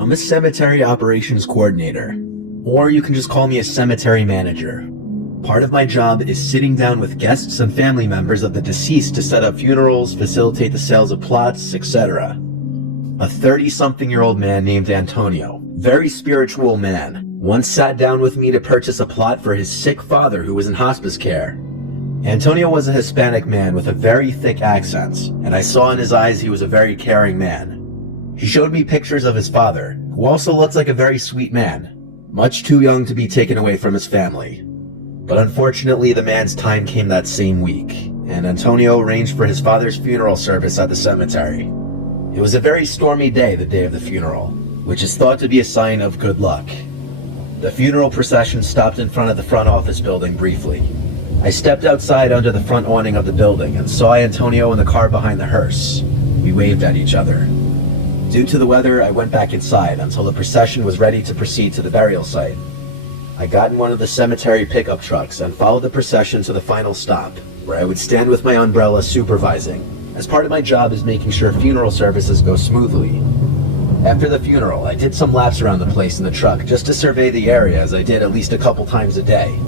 I'm a cemetery operations coordinator, or you can just call me a cemetery manager. Part of my job is sitting down with guests and family members of the deceased to set up funerals, facilitate the sales of plots, etc. A 30-something-year-old man named Antonio, very spiritual man, once sat down with me to purchase a plot for his sick father who was in hospice care. Antonio was a Hispanic man with a very thick accent, and I saw in his eyes he was a very caring man. He showed me pictures of his father, who also looked like a very sweet man, much too young to be taken away from his family. But unfortunately, the man's time came that same week, and Antonio arranged for his father's funeral service at the cemetery. It was a very stormy day, the day of the funeral, which is thought to be a sign of good luck. The funeral procession stopped in front of the front office building briefly. I stepped outside under the front awning of the building and saw Antonio in the car behind the hearse. We waved at each other. Due to the weather, I went back inside until the procession was ready to proceed to the burial site. I got in one of the cemetery pickup trucks and followed the procession to the final stop, where I would stand with my umbrella supervising, as part of my job is making sure funeral services go smoothly. After the funeral, I did some laps around the place in the truck just to survey the area, as I did at least a couple times a day.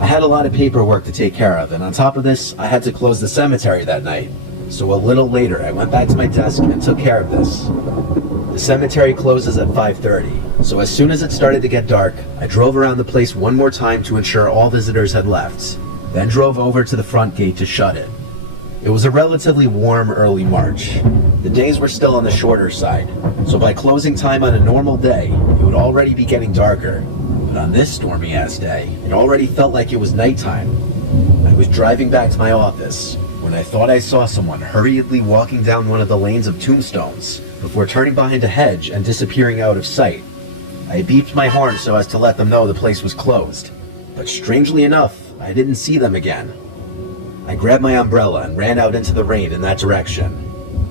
I had a lot of paperwork to take care of, and on top of this, I had to close the cemetery that night. So a little later, I went back to my desk and took care of this. The cemetery closes at 5:30, so as soon as it started to get dark, I drove around the place one more time to ensure all visitors had left, then drove over to the front gate to shut it. It was a relatively warm early March. The days were still on the shorter side, so by closing time on a normal day, it would already be getting darker. But on this stormy-ass day, it already felt like it was nighttime. I was driving back to my office when I thought I saw someone hurriedly walking down one of the lanes of tombstones before turning behind a hedge and disappearing out of sight. I beeped my horn so as to let them know the place was closed, but strangely enough, I didn't see them again. I grabbed my umbrella and ran out into the rain in that direction.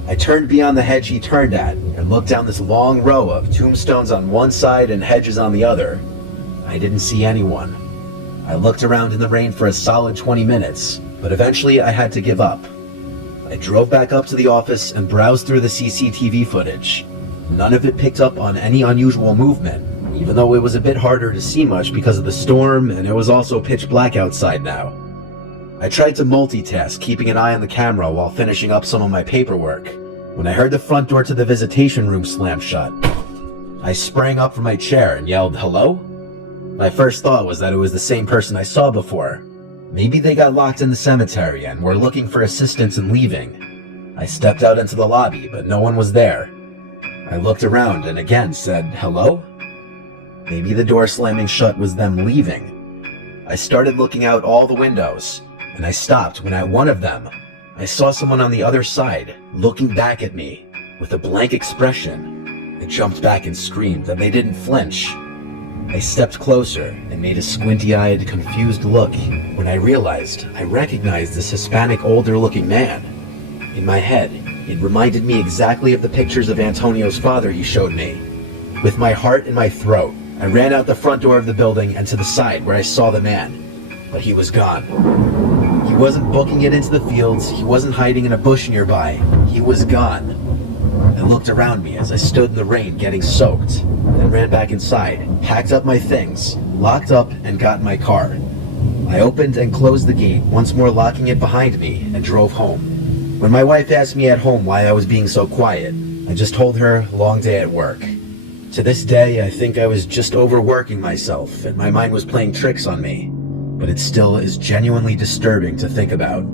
I turned beyond the hedge he turned at and looked down this long row of tombstones on one side and hedges on the other. I didn't see anyone. I looked around in the rain for a solid 20 minutes, but eventually I had to give up. I drove back up to the office and browsed through the CCTV footage. None of it picked up on any unusual movement, even though it was a bit harder to see much because of the storm and it was also pitch black outside now. I tried to multitask, keeping an eye on the camera while finishing up some of my paperwork, when I heard the front door to the visitation room slam shut. I sprang up from my chair and yelled, "Hello?" My first thought was that it was the same person I saw before. Maybe they got locked in the cemetery and were looking for assistance in leaving. I stepped out into the lobby, but no one was there. I looked around and again said, "Hello?" Maybe the door slamming shut was them leaving. I started looking out all the windows, and I stopped when at one of them, I saw someone on the other side, looking back at me, with a blank expression. I jumped back and screamed, and they didn't flinch. I stepped closer and made a squinty-eyed, confused look when I realized I recognized this Hispanic, older-looking man. In my head, it reminded me exactly of the pictures of Antonio's father he showed me. With my heart in my throat, I ran out the front door of the building and to the side where I saw the man, but he was gone. He wasn't booking it into the fields, he wasn't hiding in a bush nearby, he was gone. I looked around me as I stood in the rain getting soaked, then ran back inside, packed up my things, locked up, and got in my car. I opened and closed the gate, once more locking it behind me, and drove home. When my wife asked me at home why I was being so quiet, I just told her, long day at work. To this day, I think I was just overworking myself, and my mind was playing tricks on me, but it still is genuinely disturbing to think about.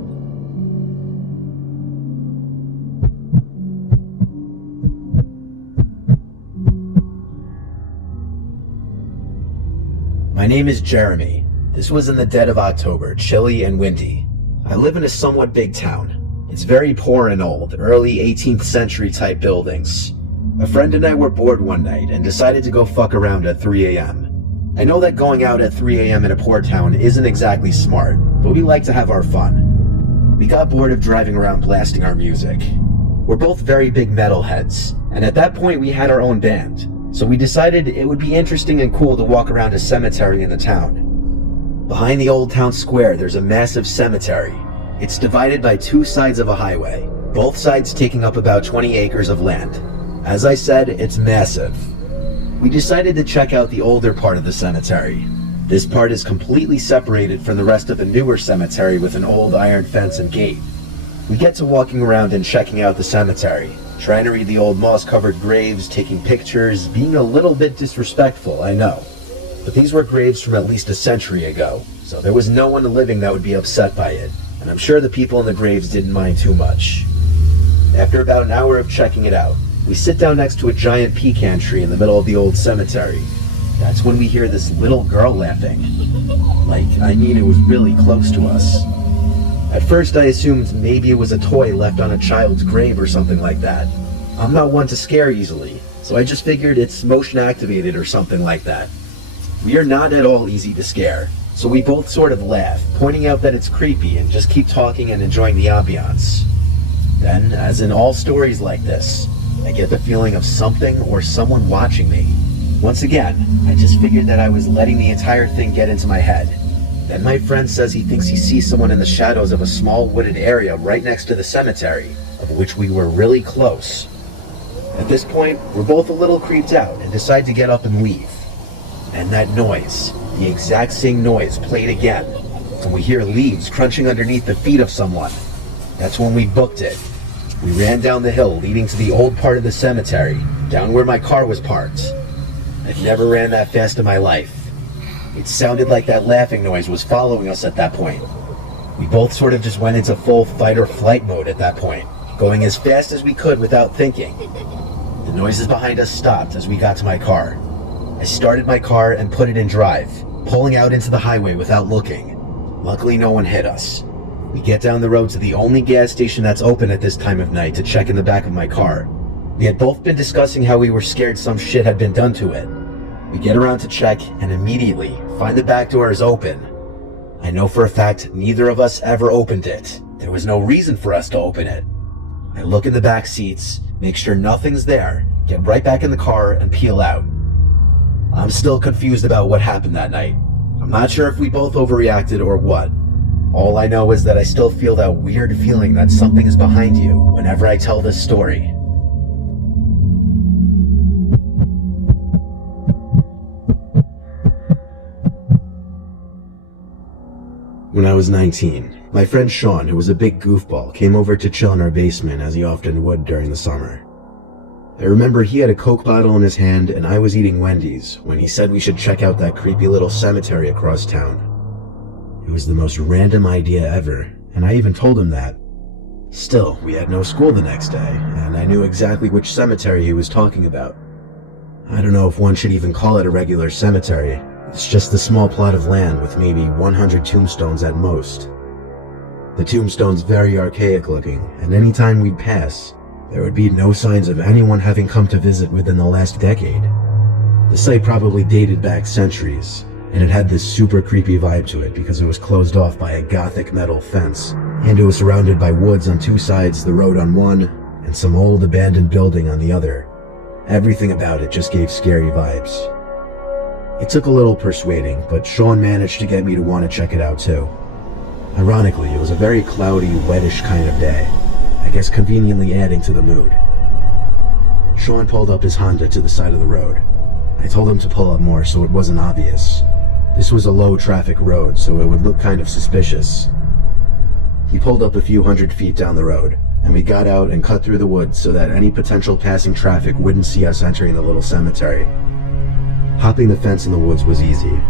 My name is Jeremy. This was in the dead of October, chilly and windy. I live in a somewhat big town. It's very poor and old, early 18th century type buildings. A friend and I were bored one night and decided to go fuck around at 3 a.m. I know that going out at 3 a.m. in a poor town isn't exactly smart, but we like to have our fun. We got bored of driving around blasting our music. We're both very big metalheads, and at that point we had our own band. So we decided it would be interesting and cool to walk around a cemetery in the town. Behind the old town square, there's a massive cemetery. It's divided by two sides of a highway, both sides taking up about 20 acres of land. As I said, it's massive. We decided to check out the older part of the cemetery. This part is completely separated from the rest of the newer cemetery with an old iron fence and gate. We get to walking around and checking out the cemetery, trying to read the old moss-covered graves, taking pictures, being a little bit disrespectful, I know. But these were graves from at least a century ago, so there was no one living that would be upset by it, and I'm sure the people in the graves didn't mind too much. After about an hour of checking it out, we sit down next to a giant pecan tree in the middle of the old cemetery. That's when we hear this little girl laughing. It was really close to us. At first I assumed maybe it was a toy left on a child's grave or something like that. I'm not one to scare easily, so I just figured it's motion activated or something like that. We are not at all easy to scare, so we both sort of laugh, pointing out that it's creepy and just keep talking and enjoying the ambiance. Then, as in all stories like this, I get the feeling of something or someone watching me. Once again, I just figured that I was letting the entire thing get into my head. Then my friend says he thinks he sees someone in the shadows of a small wooded area right next to the cemetery, of which we were really close. At this point, we're both a little creeped out and decide to get up and leave. And that noise, the exact same noise, played again, and we hear leaves crunching underneath the feet of someone. That's when we booked it. We ran down the hill leading to the old part of the cemetery, down where my car was parked. I've never ran that fast in my life. It sounded like that laughing noise was following us at that point. We both sort of just went into full fight or flight mode at that point, going as fast as we could without thinking. The noises behind us stopped as we got to my car. I started my car and put it in drive, pulling out into the highway without looking. Luckily, no one hit us. We get down the road to the only gas station that's open at this time of night to check in the back of my car. We had both been discussing how we were scared some shit had been done to it. We get around to check and immediately find the back door is open. I know for a fact neither of us ever opened it. There was no reason for us to open it. I look in the back seats, make sure nothing's there, get right back in the car and peel out. I'm still confused about what happened that night. I'm not sure if we both overreacted or what. All I know is that I still feel that weird feeling that something is behind you whenever I tell this story. When I was 19, my friend Sean, who was a big goofball, came over to chill in our basement as he often would during the summer. I remember he had a Coke bottle in his hand and I was eating Wendy's when he said we should check out that creepy little cemetery across town. It was the most random idea ever, and I even told him that. Still, we had no school the next day, and I knew exactly which cemetery he was talking about. I don't know if one should even call it a regular cemetery. It's just a small plot of land with maybe 100 tombstones at most. The tombstone's very archaic looking, and any time we'd pass, there would be no signs of anyone having come to visit within the last decade. The site probably dated back centuries, and it had this super creepy vibe to it because it was closed off by a gothic metal fence, and it was surrounded by woods on two sides, the road on one, and some old abandoned building on the other. Everything about it just gave scary vibes. It took a little persuading, but Sean managed to get me to want to check it out too. Ironically, it was a very cloudy, wettish kind of day, I guess conveniently adding to the mood. Sean pulled up his Honda to the side of the road. I told him to pull up more so it wasn't obvious. This was a low traffic road, so it would look kind of suspicious. He pulled up a few hundred feet down the road, and we got out and cut through the woods so that any potential passing traffic wouldn't see us entering the little cemetery. Hopping the fence in the woods was easy.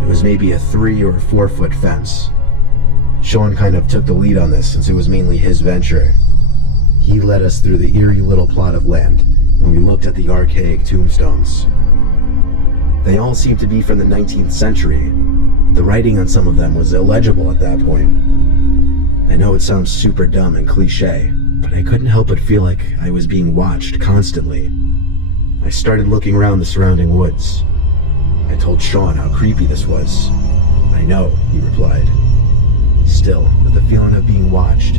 It was maybe a 3 or 4 foot fence. Sean kind of took the lead on this since it was mainly his venture. He led us through the eerie little plot of land, and we looked at the archaic tombstones. They all seemed to be from the 19th century. The writing on some of them was illegible at that point. I know it sounds super dumb and cliche, but I couldn't help but feel like I was being watched constantly. I started looking around the surrounding woods. I told Sean how creepy this was. "I know," he replied. Still, with the feeling of being watched,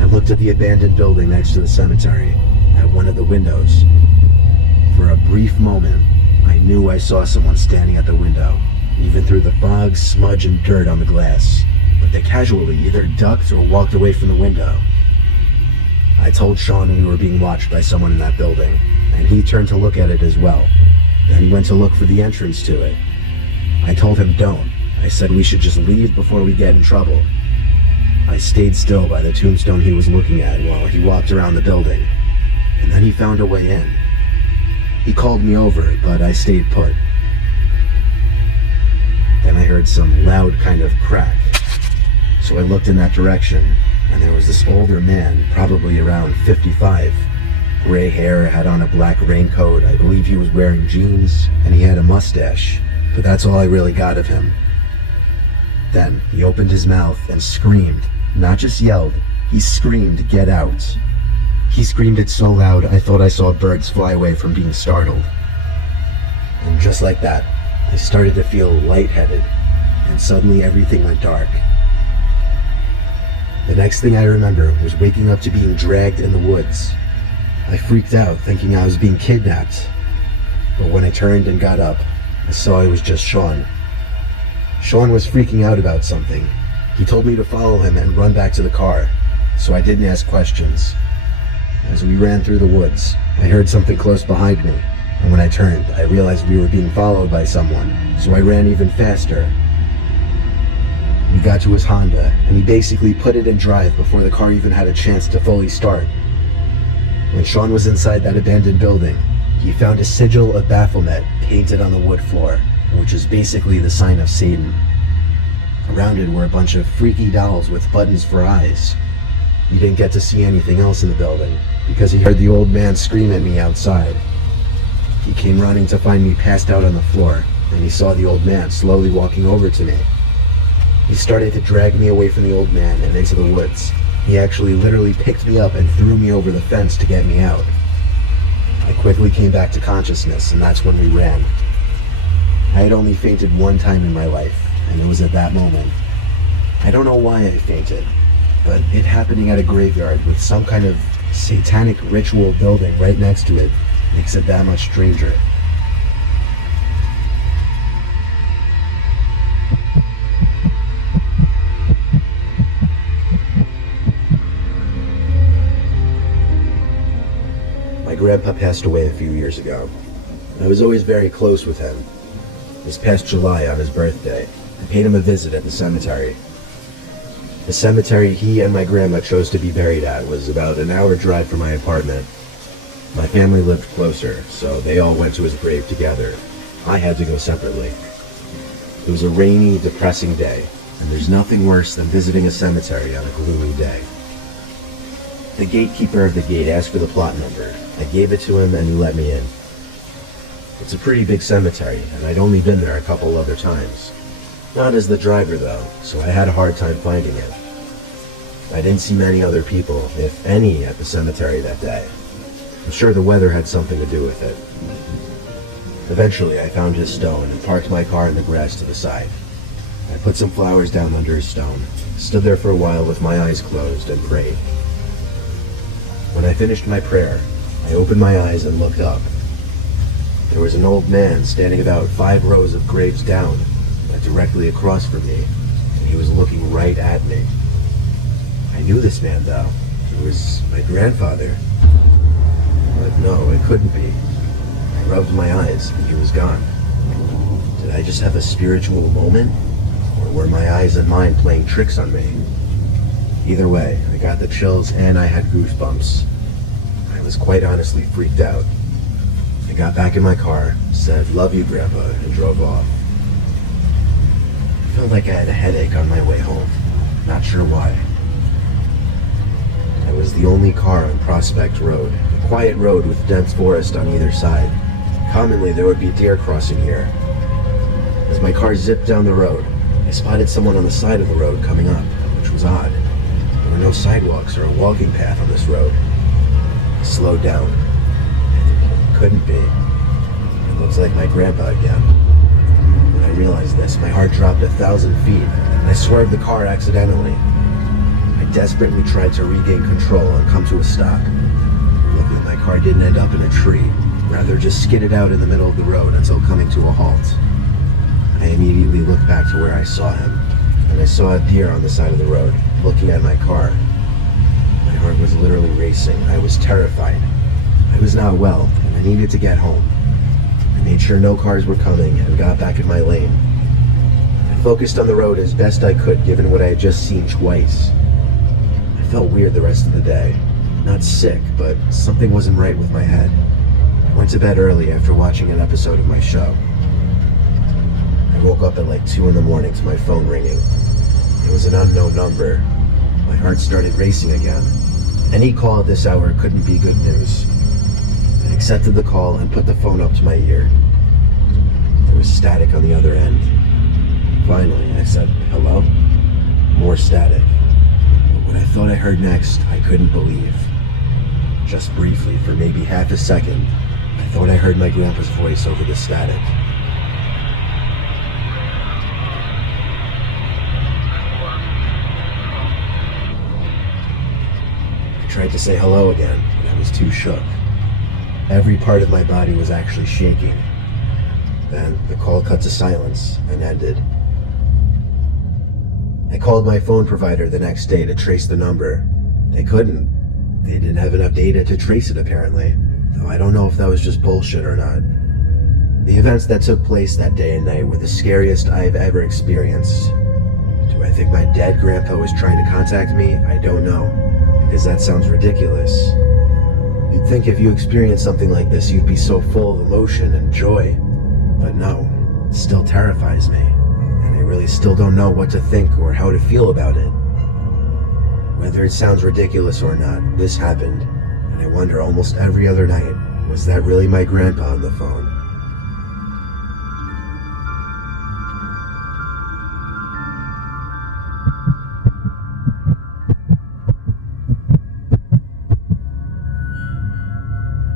I looked at the abandoned building next to the cemetery, at one of the windows. For a brief moment, I knew I saw someone standing at the window, even through the fog, smudge, and dirt on the glass. But but they casually either ducked or walked away from the window. I told Sean we were being watched by someone in that building, and he turned to look at it as well. Then he went to look for the entrance to it. I told him don't. I said we should just leave before we get in trouble. I stayed still by the tombstone he was looking at while he walked around the building, and then he found a way in. He called me over, but I stayed put. Then I heard some loud kind of crack, so I looked in that direction, and there was this older man, probably around 55. Gray hair, had on a black raincoat, I believe he was wearing jeans, and he had a mustache, but that's all I really got of him. Then he opened his mouth and screamed, not just yelled, he screamed, "Get out." He screamed it so loud I thought I saw birds fly away from being startled. And just like that, I started to feel lightheaded, and suddenly everything went dark. The next thing I remember was waking up to being dragged in the woods. I freaked out, thinking I was being kidnapped, but when I turned and got up, I saw it was just Sean. Sean was freaking out about something. He told me to follow him and run back to the car, so I didn't ask questions. As we ran through the woods, I heard something close behind me, and when I turned, I realized we were being followed by someone, so I ran even faster. We got to his Honda, and he basically put it in drive before the car even had a chance to fully start. When Sean was inside that abandoned building, he found a sigil of Baphomet painted on the wood floor, which is basically the sign of Satan. Around it were a bunch of freaky dolls with buttons for eyes. We didn't get to see anything else in the building, because he heard the old man scream at me outside. He came running to find me passed out on the floor, and he saw the old man slowly walking over to me. He started to drag me away from the old man and into the woods. He actually literally picked me up and threw me over the fence to get me out. I quickly came back to consciousness, and that's when we ran. I had only fainted one time in my life, and it was at that moment. I don't know why I fainted, but it happening at a graveyard with some kind of satanic ritual building right next to it makes it that much stranger. My grandpa passed away a few years ago. I was always very close with him. This past July, on his birthday, I paid him a visit at the cemetery. The cemetery he and my grandma chose to be buried at was about an hour drive from my apartment. My family lived closer, so they all went to his grave together. I had to go separately. It was a rainy, depressing day, and there's nothing worse than visiting a cemetery on a gloomy day. The gatekeeper of the gate asked for the plot number. I gave it to him and he let me in. It's a pretty big cemetery, and I'd only been there a couple other times. Not as the driver though, so I had a hard time finding it. I didn't see many other people, if any, at the cemetery that day. I'm sure the weather had something to do with it. Eventually, I found his stone and parked my car in the grass to the side. I put some flowers down under his stone, stood there for a while with my eyes closed, and prayed. When I finished my prayer, I opened my eyes and looked up. There was an old man standing about 5 rows of graves down, directly across from me, and he was looking right at me. I knew this man though. It was my grandfather. But no, it couldn't be. I rubbed my eyes and he was gone. Did I just have a spiritual moment? Or were my eyes and mind playing tricks on me? Either way, I got the chills and I had goosebumps. I was quite honestly freaked out. I got back in my car, said, "Love you, Grandpa," and drove off. I felt like I had a headache on my way home. Not sure why. I was the only car on Prospect Road, a quiet road with dense forest on either side. Commonly, there would be deer crossing here. As my car zipped down the road, I spotted someone on the side of the road coming up, which was odd. There were no sidewalks or a walking path on this road. I slowed down. It couldn't be. It looks like my grandpa again. When I realized this, my heart dropped 1,000 feet, and I swerved the car accidentally. I desperately tried to regain control and come to a stop. Luckily, my car didn't end up in a tree, rather just skidded out in the middle of the road until coming to a halt. I immediately looked back to where I saw him. and I saw a deer on the side of the road, looking at my car. My heart was literally racing. I was terrified. I was not well, and I needed to get home. I made sure no cars were coming and got back in my lane. I focused on the road as best I could given what I had just seen twice. I felt weird the rest of the day. Not sick, but something wasn't right with my head. I went to bed early after watching an episode of my show. I woke up at like 2 in the morning to my phone ringing. It was an unknown number. My heart started racing again. Any call at this hour couldn't be good news. I accepted the call and put the phone up to my ear. There was static on the other end. Finally, I said, "Hello?" More static. But what I thought I heard next, I couldn't believe. Just briefly, for maybe half a second, I thought I heard my grandpa's voice over the static. I tried to say hello again, but I was too shook. Every part of my body was actually shaking. Then the call cut to silence and ended. I called my phone provider the next day to trace the number. They couldn't. They didn't have enough data to trace it apparently, though I don't know if that was just bullshit or not. The events that took place that day and night were the scariest I've ever experienced. Do I think my dead grandpa was trying to contact me? I don't know, because that sounds ridiculous. You'd think if you experienced something like this, you'd be so full of emotion and joy. But no, it still terrifies me, and I really still don't know what to think or how to feel about it. Whether it sounds ridiculous or not, this happened, and I wonder almost every other night, was that really my grandpa on the phone?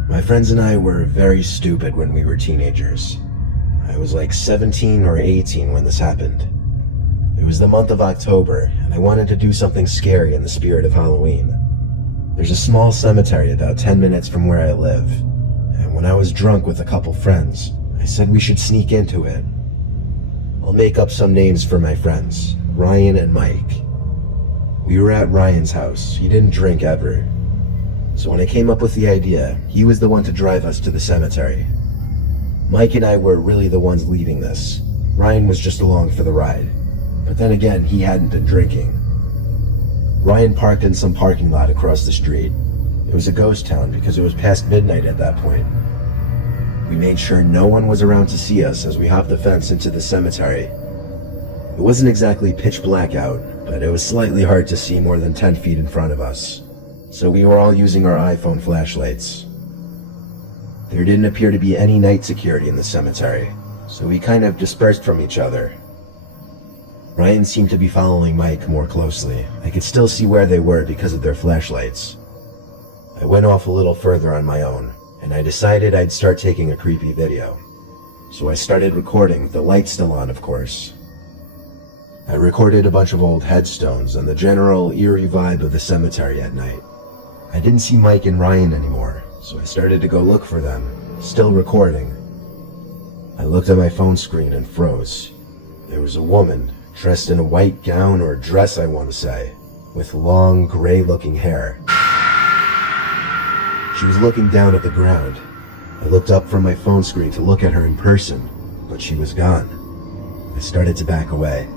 My friends and I were very stupid when we were teenagers. I was like 17 or 18 when this happened. It was the month of October, and I wanted to do something scary in the spirit of Halloween. There's a small cemetery about 10 minutes from where I live, and when I was drunk with a couple friends, I said we should sneak into it. I'll make up some names for my friends, Ryan and Mike. We were at Ryan's house. He didn't drink ever. So when I came up with the idea, he was the one to drive us to the cemetery. Mike and I were really the ones leading this. Ryan was just along for the ride. But then again, he hadn't been drinking. Ryan parked in some parking lot across the street. It was a ghost town because it was past midnight at that point. We made sure no one was around to see us as we hopped the fence into the cemetery. It wasn't exactly pitch black out, but it was slightly hard to see more than 10 feet in front of us. So we were all using our iPhone flashlights. There didn't appear to be any night security in the cemetery, so we kind of dispersed from each other. Ryan seemed to be following Mike more closely. I could still see where they were because of their flashlights. I went off a little further on my own, and I decided I'd start taking a creepy video. So I started recording, the light still on, of course. I recorded a bunch of old headstones and the general eerie vibe of the cemetery at night. I didn't see Mike and Ryan anymore, so I started to go look for them, still recording. I looked at my phone screen and froze. There was a woman, dressed in a white gown or dress I want to say, with long, gray-looking hair. She was looking down at the ground. I looked up from my phone screen to look at her in person, but she was gone. I started to back away.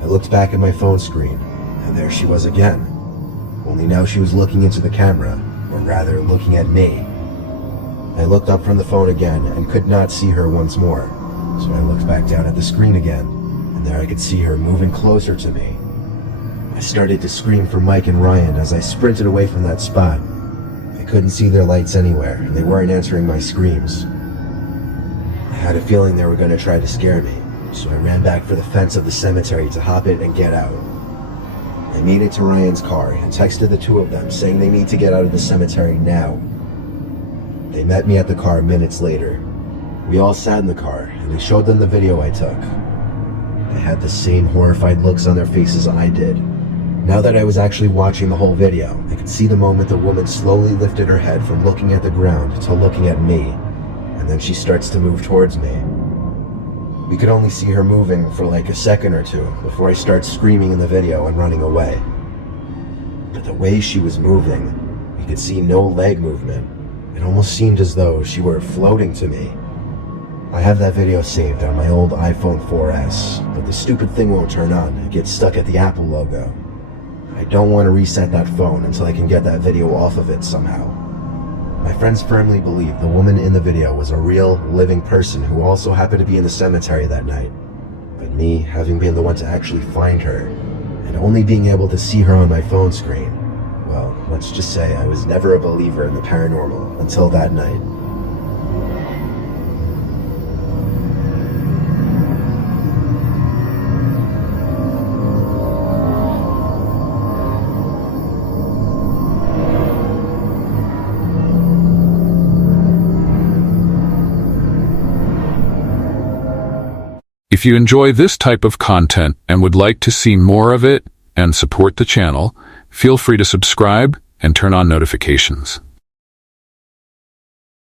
I looked back at my phone screen, and there she was again. Only now she was looking into the camera, or rather, looking at me. I looked up from the phone again and could not see her once more, so I looked back down at the screen again, and there I could see her moving closer to me. I started to scream for Mike and Ryan as I sprinted away from that spot. I couldn't see their lights anywhere, and they weren't answering my screams. I had a feeling they were going to try to scare me, so I ran back for the fence of the cemetery to hop it and get out. I made it to Ryan's car and texted the two of them saying they need to get out of the cemetery now. They met me at the car minutes later. We all sat in the car and I showed them the video I took. They had the same horrified looks on their faces I did. Now that I was actually watching the whole video, I could see the moment the woman slowly lifted her head from looking at the ground to looking at me, and then she starts to move towards me. We could only see her moving for like a second or two before I start screaming in the video and running away. But the way she was moving, we could see no leg movement. It almost seemed as though she were floating to me. I have that video saved on my old iPhone 4S, but the stupid thing won't turn on. It gets stuck at the Apple logo. I don't want to reset that phone until I can get that video off of it somehow. My friends firmly believe the woman in the video was a real, living person who also happened to be in the cemetery that night. But me, having been the one to actually find her, and only being able to see her on my phone screen, well, let's just say I was never a believer in the paranormal until that night. If you enjoy this type of content and would like to see more of it and support the channel, feel free to subscribe and turn on notifications.